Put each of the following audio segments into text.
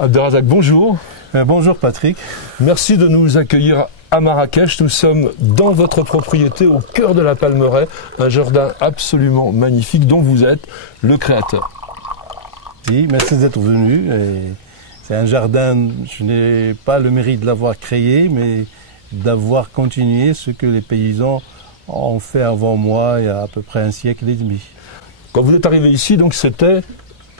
Abderrazak, bonjour. Bonjour Patrick. Merci de nous accueillir à Marrakech. Nous sommes dans votre propriété, au cœur de la Palmeraie, un jardin absolument magnifique dont vous êtes le créateur. Oui, merci d'être venu. C'est un jardin, je n'ai pas le mérite de l'avoir créé, mais d'avoir continué ce que les paysans ont fait avant moi il y a à peu près un siècle et demi. Quand vous êtes arrivé ici, donc c'était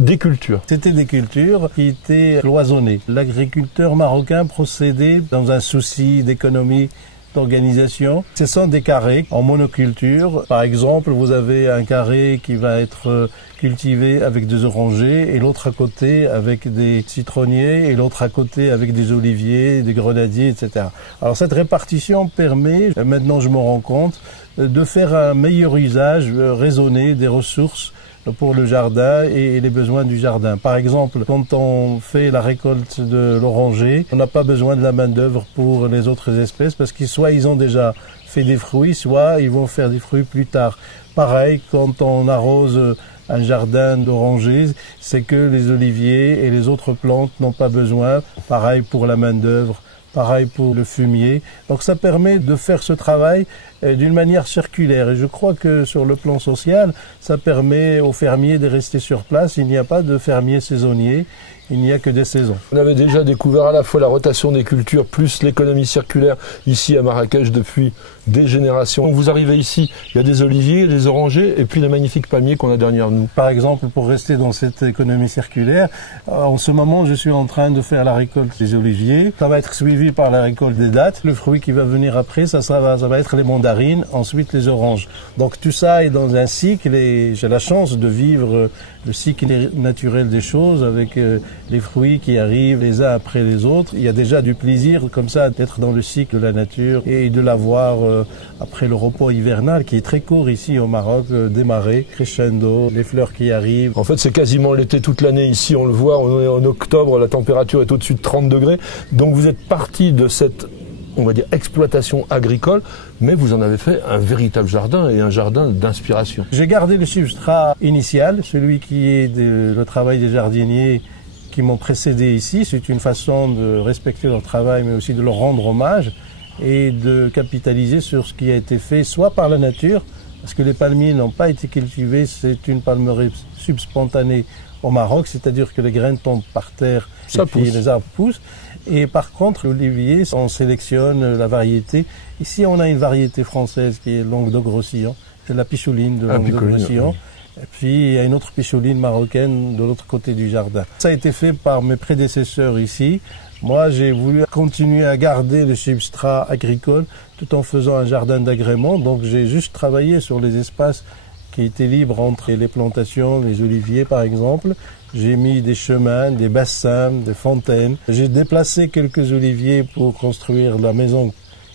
des cultures. C'était des cultures qui étaient cloisonnées. L'agriculteur marocain procédait dans un souci d'économie, d'organisation. Ce sont des carrés en monoculture. Par exemple, vous avez un carré qui va être cultivé avec des orangers et l'autre à côté avec des citronniers et l'autre à côté avec des oliviers, des grenadiers, etc. Alors cette répartition permet, maintenant je me rends compte, de faire un meilleur usage raisonné des ressources pour le jardin et les besoins du jardin. Par exemple, quand on fait la récolte de l'oranger, on n'a pas besoin de la main-d'œuvre pour les autres espèces parce que soit ils ont déjà fait des fruits, soit ils vont faire des fruits plus tard. Pareil, quand on arrose un jardin d'orangers, c'est que les oliviers et les autres plantes n'ont pas besoin. Pareil pour la main-d'œuvre. Pareil pour le fumier. Donc ça permet de faire ce travail d'une manière circulaire. Et je crois que sur le plan social, ça permet aux fermiers de rester sur place. Il n'y a pas de fermiers saisonniers. Il n'y a que des saisons. On avait déjà découvert à la fois la rotation des cultures plus l'économie circulaire ici à Marrakech depuis des générations. Vous arrivez ici, il y a des oliviers, des orangers et puis les magnifiques palmiers qu'on a derrière nous. Par exemple, pour rester dans cette économie circulaire, en ce moment, je suis en train de faire la récolte des oliviers. Ça va être suivi par la récolte des dattes. Le fruit qui va venir après, ça va être les mandarines, ensuite les oranges. Donc tout ça est dans un cycle et j'ai la chance de vivre le cycle naturel des choses avec les fruits qui arrivent les uns après les autres. Il y a déjà du plaisir comme ça d'être dans le cycle de la nature et de la voir après le repos hivernal qui est très court ici au Maroc, démarrer, crescendo, les fleurs qui arrivent. En fait, c'est quasiment l'été toute l'année ici, on le voit, on est en octobre, la température est au-dessus de 30 degrés. Donc vous êtes parti de cette, on va dire, exploitation agricole, mais vous en avez fait un véritable jardin et un jardin d'inspiration. J'ai gardé le substrat initial, celui qui est le travail des jardiniers qui m'ont précédé ici. C'est une façon de respecter leur travail, mais aussi de leur rendre hommage et de capitaliser sur ce qui a été fait, soit par la nature, parce que les palmiers n'ont pas été cultivés, c'est une palmeraie subspontanée au Maroc, c'est-à-dire que les graines tombent par terre et puis les arbres poussent. Et par contre, l'olivier, on sélectionne la variété. Ici, on a une variété française qui est Languedoc-Roussillon, c'est la picholine de Languedoc-Roussillon. Oui. Et puis, il y a une autre picholine marocaine de l'autre côté du jardin. Ça a été fait par mes prédécesseurs ici. Moi, j'ai voulu continuer à garder le substrat agricole tout en faisant un jardin d'agrément. Donc, j'ai juste travaillé sur les espaces qui étaient libres entre les plantations, les oliviers par exemple. J'ai mis des chemins, des bassins, des fontaines. J'ai déplacé quelques oliviers pour construire la maison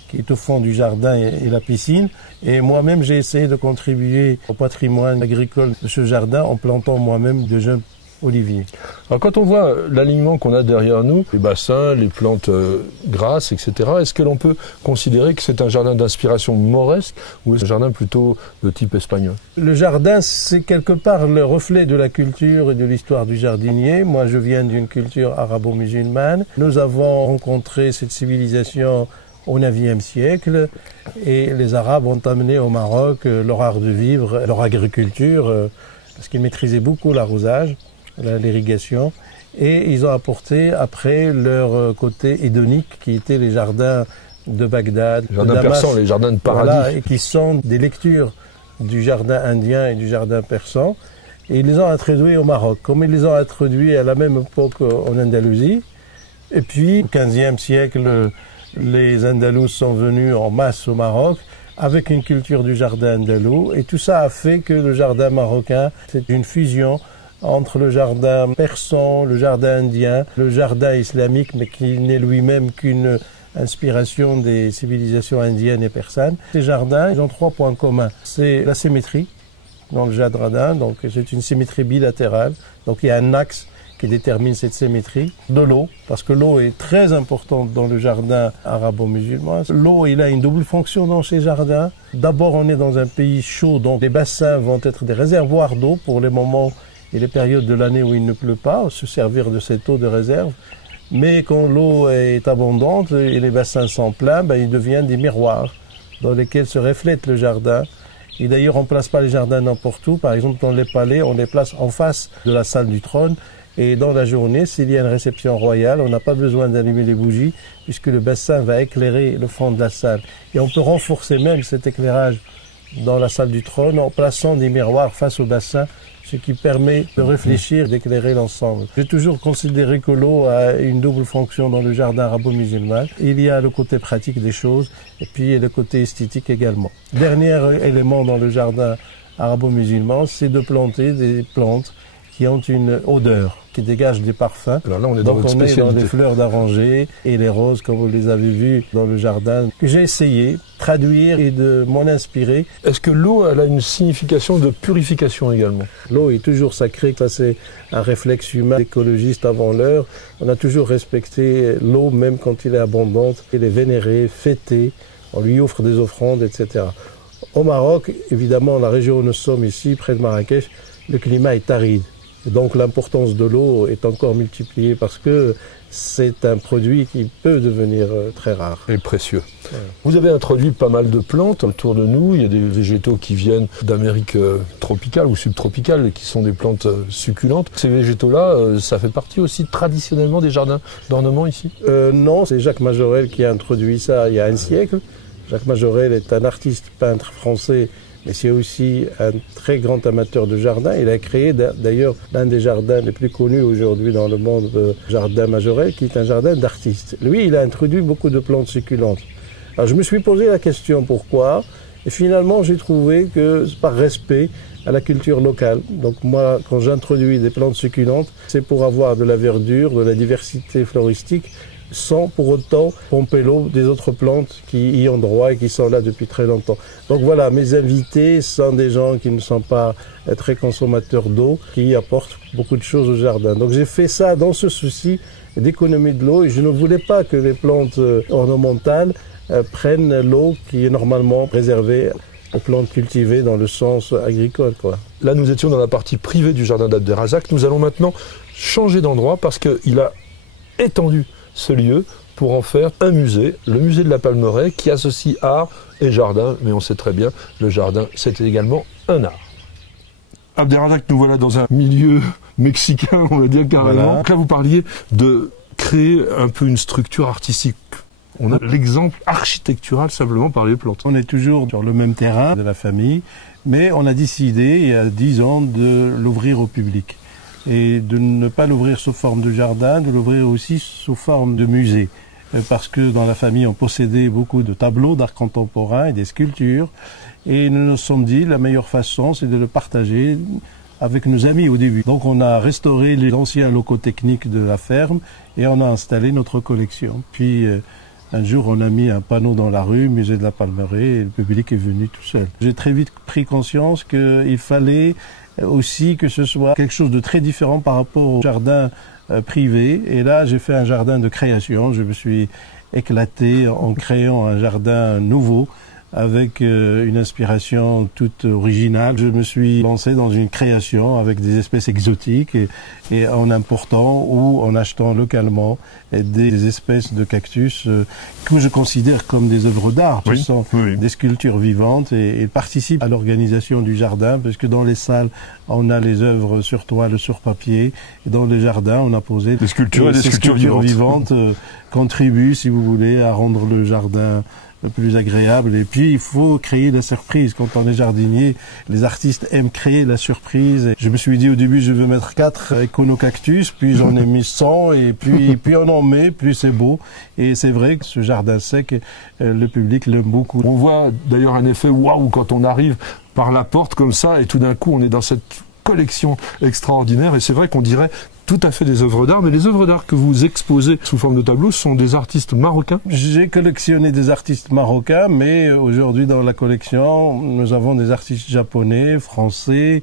qui est au fond du jardin et la piscine. Et moi-même, j'ai essayé de contribuer au patrimoine agricole de ce jardin en plantant moi-même de jeunes oliviers. Alors quand on voit l'alignement qu'on a derrière nous, les bassins, les plantes grasses, etc., est-ce que l'on peut considérer que c'est un jardin d'inspiration mauresque ou un jardin plutôt de type espagnol? Le jardin, c'est quelque part le reflet de la culture et de l'histoire du jardinier. Moi, je viens d'une culture arabo-musulmane. Nous avons rencontré cette civilisation au IXe siècle et les Arabes ont amené au Maroc leur art de vivre, leur agriculture, parce qu'ils maîtrisaient beaucoup l'arrosage, l'irrigation, et ils ont apporté après leur côté hédonique qui était les jardins de Bagdad, les jardins persans, les jardins de paradis, voilà, et qui sont des lectures du jardin indien et du jardin persan, et ils les ont introduits au Maroc, comme ils les ont introduits à la même époque en Andalousie. Et puis au XVe siècle, les Andalous sont venus en masse au Maroc avec une culture du jardin andalou, et tout ça a fait que le jardin marocain, c'est une fusion entre le jardin persan, le jardin indien, le jardin islamique, mais qui n'est lui-même qu'une inspiration des civilisations indiennes et persanes. Ces jardins, ils ont 3 points communs. C'est la symétrie dans le jardin, donc c'est une symétrie bilatérale. Donc il y a un axe qui détermine cette symétrie, de l'eau, parce que l'eau est très importante dans le jardin arabo-musulman. L'eau, il a une double fonction dans ces jardins. D'abord, on est dans un pays chaud, donc les bassins vont être des réservoirs d'eau pour les moments et les périodes de l'année où il ne pleut pas, se servir de cette eau de réserve. Mais quand l'eau est abondante et les bassins sont pleins, ils deviennent des miroirs dans lesquels se reflète le jardin. Et d'ailleurs, on ne place pas les jardins n'importe où. Par exemple, dans les palais, on les place en face de la salle du trône. Et dans la journée, s'il y a une réception royale, on n'a pas besoin d'allumer les bougies puisque le bassin va éclairer le fond de la salle. Et on peut renforcer même cet éclairage dans la salle du trône en plaçant des miroirs face au bassin, ce qui permet de réfléchir, d'éclairer l'ensemble. J'ai toujours considéré que l'eau a une double fonction dans le jardin arabo-musulman. Il y a le côté pratique des choses et puis le côté esthétique également. Dernier élément dans le jardin arabo-musulman, c'est de planter des plantes qui ont une odeur, qui dégagent des parfums. Alors là, on est dans Donc on est dans les fleurs d'oranger et les roses, comme vous les avez vues dans le jardin, que j'ai essayé de traduire et de m'en inspirer. Est-ce que l'eau, elle a une signification de purification également? L'eau est toujours sacrée, ça c'est un réflexe humain écologiste avant l'heure. On a toujours respecté l'eau, même quand elle est abondante. Elle est vénérée, fêtée, on lui offre des offrandes, etc. Au Maroc, évidemment, la région où nous sommes ici, près de Marrakech, le climat est aride. Donc l'importance de l'eau est encore multipliée parce que c'est un produit qui peut devenir très rare. Et précieux. Ouais. Vous avez introduit pas mal de plantes autour de nous. Il y a des végétaux qui viennent d'Amérique tropicale ou subtropicale et qui sont des plantes succulentes. Ces végétaux-là, ça fait partie aussi traditionnellement des jardins d'ornement ici? Non, c'est Jacques Majorelle qui a introduit ça il y a un siècle. Jacques Majorelle est un artiste peintre français, mais c'est aussi un très grand amateur de jardin. Il a créé d'ailleurs l'un des jardins les plus connus aujourd'hui dans le monde, le jardin Majorelle, qui est un jardin d'artistes. Lui, il a introduit beaucoup de plantes succulentes. Alors je me suis posé la question pourquoi, et finalement j'ai trouvé que c'est par respect à la culture locale. Donc moi, quand j'introduis des plantes succulentes, c'est pour avoir de la verdure, de la diversité floristique, sans pour autant pomper l'eau des autres plantes qui y ont droit et qui sont là depuis très longtemps. Donc voilà, mes invités sont des gens qui ne sont pas très consommateurs d'eau, qui apportent beaucoup de choses au jardin. Donc j'ai fait ça dans ce souci d'économie de l'eau et je ne voulais pas que les plantes ornementales prennent l'eau qui est normalement réservée aux plantes cultivées dans le sens agricole, quoi. Là, nous étions dans la partie privée du jardin d'Abderrazak. Nous allons maintenant changer d'endroit parce qu'il a étendu ce lieu pour en faire un musée, le musée de la Palmeraie, qui associe art et jardin, mais on sait très bien, le jardin, c'est également un art. Abderrazak, nous voilà dans un milieu mexicain, on va dire carrément. Voilà. Donc là, vous parliez de créer un peu une structure artistique. On a l'exemple architectural simplement par les plantes. On est toujours sur le même terrain de la famille, mais on a décidé, il y a 10 ans, de l'ouvrir au public. Et de ne pas l'ouvrir sous forme de jardin, de l'ouvrir aussi sous forme de musée. Parce que dans la famille, on possédait beaucoup de tableaux d'art contemporain et des sculptures. Et nous nous sommes dit, la meilleure façon, c'est de le partager avec nos amis au début. Donc on a restauré les anciens locaux techniques de la ferme et on a installé notre collection. Puis un jour, on a mis un panneau dans la rue, musée de la Palmeraie, et le public est venu tout seul. J'ai très vite pris conscience qu'il fallait aussi que ce soit quelque chose de très différent par rapport au jardin privé. Et là, j'ai fait un jardin de création. Je me suis éclaté en créant un jardin nouveau avec une inspiration toute originale. Je me suis lancé dans une création avec des espèces exotiques et en important ou en achetant localement des espèces de cactus que je considère comme des œuvres d'art. Oui, ce sont oui. des sculptures vivantes et participent à l'organisation du jardin parce que dans les salles, on a les œuvres sur toile, sur papier. Et dans les jardins, on a posé des sculptures et des ces sculptures vivantes contribuent, si vous voulez, à rendre le jardin le plus agréable. Et puis, il faut créer la surprise. Quand on est jardinier, les artistes aiment créer la surprise. Et je me suis dit au début, je veux mettre 4 éconocactus, puis j'en ai mis 100, et puis on en met, plus c'est beau. Et c'est vrai que ce jardin sec, le public l'aime beaucoup. On voit d'ailleurs un effet waouh quand on arrive par la porte comme ça, et tout d'un coup, on est dans cette collection extraordinaire. Et c'est vrai qu'on dirait tout à fait des œuvres d'art, mais les œuvres d'art que vous exposez sous forme de tableaux sont des artistes marocains? J'ai collectionné des artistes marocains, mais aujourd'hui dans la collection, nous avons des artistes japonais, français,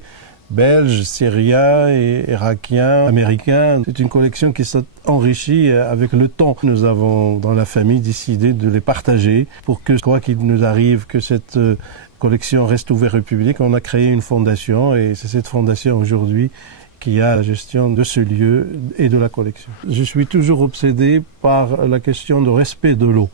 belges, syriens, irakiens, américains. C'est une collection qui s'est enrichie avec le temps. Nous avons dans la famille décidé de les partager pour que, quoi qu'il nous arrive, que cette collection reste ouverte au public. On a créé une fondation et c'est cette fondation aujourd'hui qui a la gestion de ce lieu et de la collection. Je suis toujours obsédé par la question de respect de l'eau.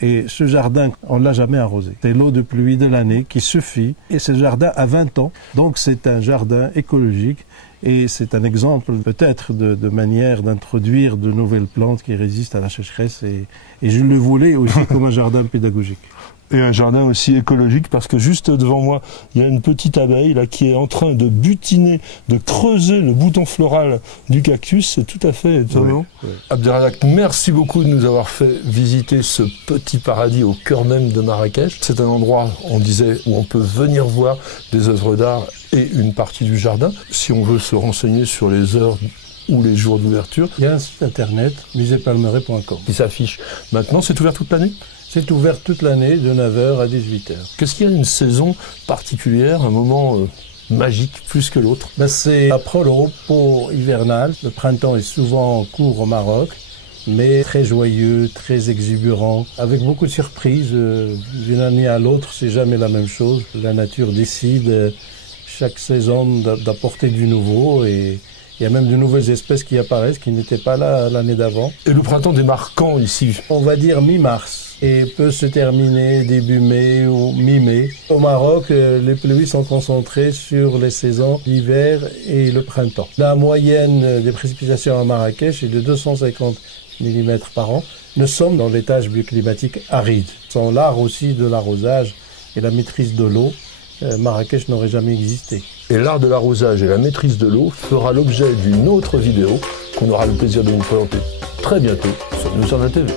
Et ce jardin, on ne l'a jamais arrosé. C'est l'eau de pluie de l'année qui suffit. Et ce jardin a 20 ans, donc c'est un jardin écologique. Et c'est un exemple peut-être de manière d'introduire de nouvelles plantes qui résistent à la sécheresse. Et je le voulais aussi comme un jardin pédagogique. Et un jardin aussi écologique, parce que juste devant moi, il y a une petite abeille là qui est en train de butiner, de creuser le bouton floral du cactus. C'est tout à fait étonnant. Oui. Abderrazak, merci beaucoup de nous avoir fait visiter ce petit paradis au cœur même de Marrakech. C'est un endroit, on disait, où on peut venir voir des œuvres d'art et une partie du jardin. Si on veut se renseigner sur les heures ou les jours d'ouverture, il y a un site internet, musepalmeret.com, qui s'affiche. Maintenant, c'est ouvert toute l'année ? C'est ouvert toute l'année de 9h à 18h. Qu'est-ce qu'il y a une saison particulière, un moment magique plus que l'autre? C'est après le repos hivernal. Le printemps est souvent court au Maroc, mais très joyeux, très exubérant, avec beaucoup de surprises. D'une année à l'autre, c'est jamais la même chose. La nature décide chaque saison d'apporter du nouveau et il y a même de nouvelles espèces qui apparaissent qui n'étaient pas là l'année d'avant. Et le printemps démarre quand ici? On va dire mi-mars. Et peut se terminer début mai ou mi-mai. Au Maroc, les pluies sont concentrées sur les saisons l'hiver et le printemps. La moyenne des précipitations à Marrakech est de 250 mm par an. Nous sommes dans des tâches bioclimatiques arides. Sans l'art aussi de l'arrosage et la maîtrise de l'eau, Marrakech n'aurait jamais existé. Et l'art de l'arrosage et la maîtrise de l'eau fera l'objet d'une autre vidéo qu'on aura le plaisir de vous présenter très bientôt sur Nous Sommes la TV.